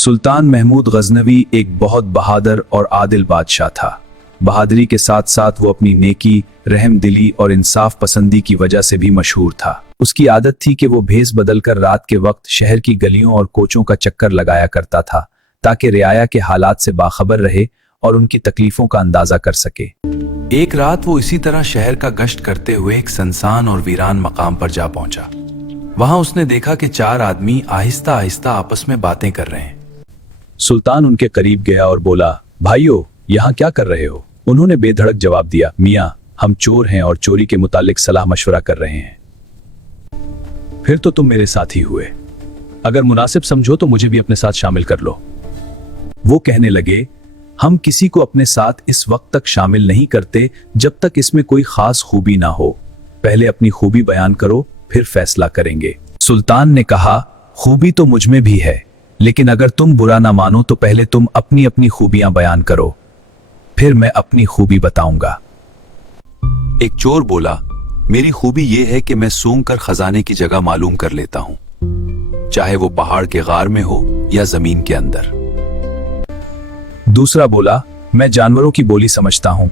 सुल्तान महमूद गजनवी एक बहुत बहादुर और आदिल बादशाह था। बहादुरी के साथ साथ वो अपनी नेकी, रहमदिली और इंसाफ पसंदी की वजह से भी मशहूर था। उसकी आदत थी कि वो भेस बदलकर रात के वक्त शहर की गलियों और कोचों का चक्कर लगाया करता था ताकि रियाया के हालात से बाखबर रहे और उनकी तकलीफों का अंदाजा कर सके। एक रात वो इसी तरह शहर का गश्त करते हुए एक सुनसान और वीरान मकाम पर जा पहुंचा। वहां उसने देखा कि 4 आदमी आहिस्ता आहिस्ता आपस में बातें कर रहे हैं। सुल्तान उनके करीब गया और बोला, भाइयों, यहाँ क्या कर रहे हो? उन्होंने बेधड़क जवाब दिया, मियाँ, हम चोर हैं और चोरी के मुतालिक सलाह मशवरा कर रहे हैं। फिर तो तुम मेरे साथी हुए। अगर मुनासिब समझो तो मुझे भी अपने साथ शामिल कर लो। वो कहने लगे, हम किसी को अपने साथ इस वक्त तक शामिल नहीं करते जब तक इसमें कोई खास खूबी ना हो। पहले अपनी खूबी बयान करो, फिर फैसला करेंगे। सुल्तान ने कहा, खूबी तो मुझ में भी है, लेकिन अगर तुम बुरा ना मानो तो पहले तुम अपनी अपनी खूबियां बयान करो, फिर मैं अपनी खूबी बताऊंगा। एक चोर बोला, मेरी खूबी यह है कि मैं सूंघ कर खजाने की जगह मालूम कर लेता हूं, चाहे वो पहाड़ के गार में हो या जमीन के अंदर। दूसरा बोला, मैं जानवरों की बोली समझता हूं।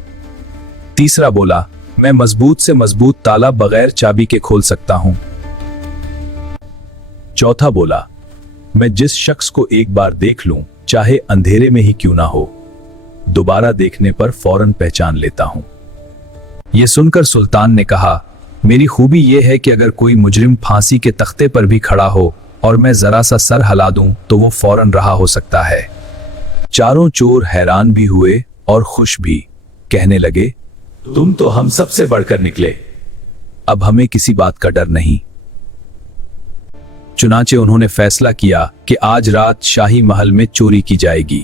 तीसरा बोला, मैं मजबूत से मजबूत ताला बगैर चाबी के खोल सकता हूं। चौथा बोला, मैं जिस शख्स को एक बार देख लूं, चाहे अंधेरे में ही क्यों ना हो, दोबारा देखने पर फौरन पहचान लेता हूं। यह सुनकर सुल्तान ने कहा, मेरी खूबी यह है कि अगर कोई मुजरिम फांसी के तख्ते पर भी खड़ा हो और मैं जरा सा सर हिला दूं तो वो फौरन रहा हो सकता है। चारों चोर हैरान भी हुए और खुश भी। कहने लगे, तुम तो हम सबसे बढ़कर निकले, अब हमें किसी बात का डर नहीं। चुनाचे उन्होंने फैसला किया कि आज रात शाही महल में चोरी की जाएगी।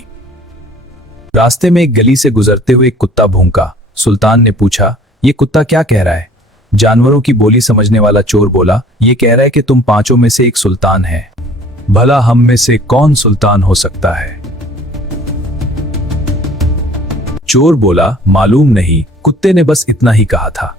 रास्ते में एक गली से गुजरते हुए एक कुत्ता भौंका। सुल्तान ने पूछा, ये कुत्ता क्या कह रहा है? जानवरों की बोली समझने वाला चोर बोला, ये कह रहा है कि तुम पांचों में से एक सुल्तान है। भला हम में से कौन सुल्तान हो सकता है? चोर बोला, मालूम नहीं, कुत्ते ने बस इतना ही कहा था।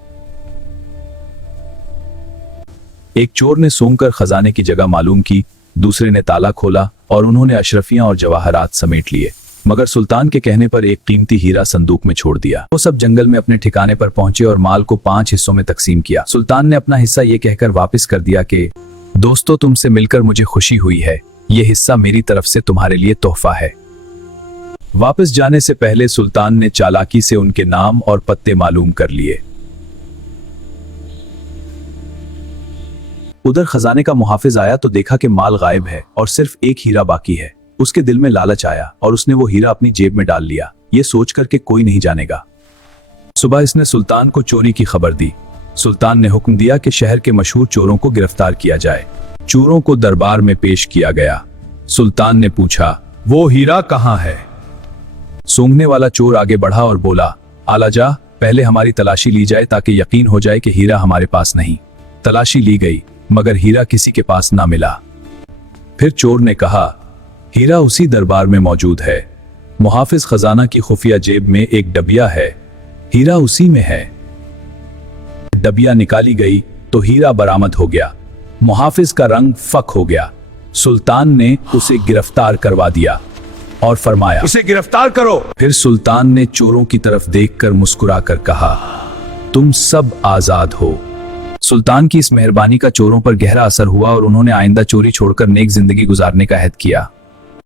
एक चोर ने सूंघकर खजाने की जगह मालूम की, दूसरे ने ताला खोला और उन्होंने अशरफियां और जवाहरात समेट लिए, मगर सुल्तान के कहने पर एक कीमती हीरा संदूक में छोड़ दिया। वो सब जंगल में अपने ठिकाने पर पहुंचे और माल को 5 हिस्सों में तकसीम किया। सुल्तान ने अपना हिस्सा ये कहकर वापस कर दिया कि दोस्तों, तुमसे मिलकर मुझे खुशी हुई है, ये हिस्सा मेरी तरफ से तुम्हारे लिए तोहफा है। वापस जाने से पहले सुल्तान ने चालाकी से उनके नाम और पत्ते मालूम कर लिए। उधर खजाने का मुहाफिज आया तो देखा कि माल गायब है और सिर्फ एक हीरा बाकी है। उसके दिल में लालच आया और उसने वो हीरा अपनी जेब में डाल लिया, ये सोचकर कि कोई नहीं जानेगा। सुबह इसने सुल्तान को चोरी की खबर दी। सुल्तान ने हुक्म दिया कि शहर के मशहूर चोरों को गिरफ्तार किया जाए। चोरों को दरबार में पेश किया गया। सुल्तान ने पूछा, वो हीरा कहाँ है? सूंघने वाला चोर आगे बढ़ा और बोला, आलाजा, पहले हमारी तलाशी ली जाए ताकि यकीन हो जाए कि हीरा हमारे पास नहीं। तलाशी ली गई, मगर हीरा किसी के पास ना मिला। फिर चोर ने कहा, हीरा उसी दरबार में मौजूद है। मुहाफिज खजाना की खुफिया जेब में एक डबिया है, हीरा उसी में है। डबिया निकाली गई तो हीरा बरामद हो गया। मुहाफिज का रंग फक हो गया। सुल्तान ने उसे गिरफ्तार करवा दिया और फरमाया, उसे गिरफ्तार करो। फिर सुल्तान ने चोरों की तरफ देखकर मुस्कुराकर कहा, तुम सब आजाद हो। सुल्तान की इस मेहरबानी का चोरों पर गहरा असर हुआ और उन्होंने आइंदा चोरी छोड़कर नेक जिंदगी गुजारने का अहद किया।